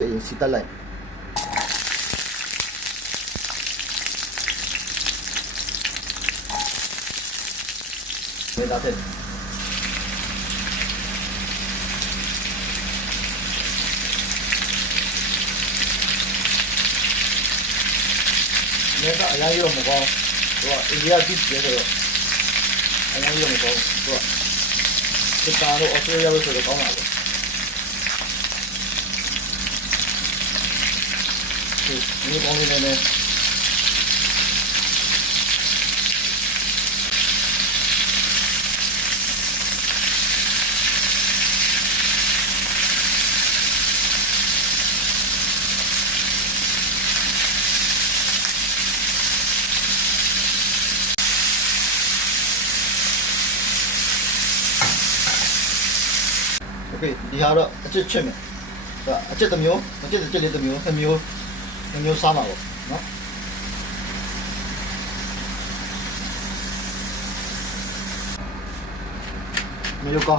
စီတက်လိုက်ဝေးတာတဲ့နေကအရင်ရောမကောင်းသူကအိန္ဒိယပြည်ကျဲဆိုတော့အရင်ရောမကောင်းသူကစစ်သားတို့အော်စတြေးလျလို့ဆိုတော့ကောင်းတာပဲဒီကောင်းနေနေโอเคဒီဟာတော့အချစ်ချစ်မယ်အချစ်တစ်မျိုးမချစ်တစ်လေးတစ်မျိုးနှစ်မျိုးစားမှာပေါ့နော်မျိုးကော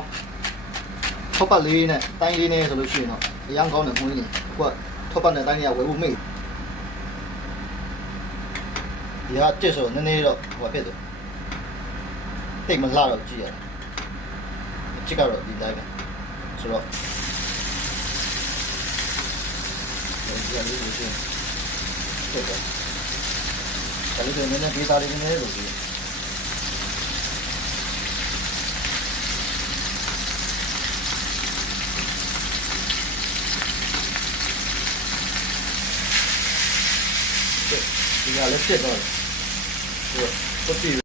ထောက်ပတ်လေးနဲ့တိုင်းလေးနဲ့ဆိုလို့ရှိရင်တော့အရင်ကောင်းတယ်ခွန်းလေးကိုကထောက်ပတ်နဲ့တိုင်းလေးကဝယ်ဖို့မေ့ဒီဟာကျစ်ဆိုနည်းနည်းတော့ဟိုဖြစ်တယ်တိတ်မလှတော့ကြည့်ရတယ်ချစ်ကတော့ဒီလိုက်ပဲဆိုတော့ဒီအလေးကိုရှင်းဖြစ်တယ်ဒါလေးတွေနည်းနည်းဒေတာလေးနည်းနည်းလို့ဒီကလည်းဖြစ်တော့ဟိုပတိ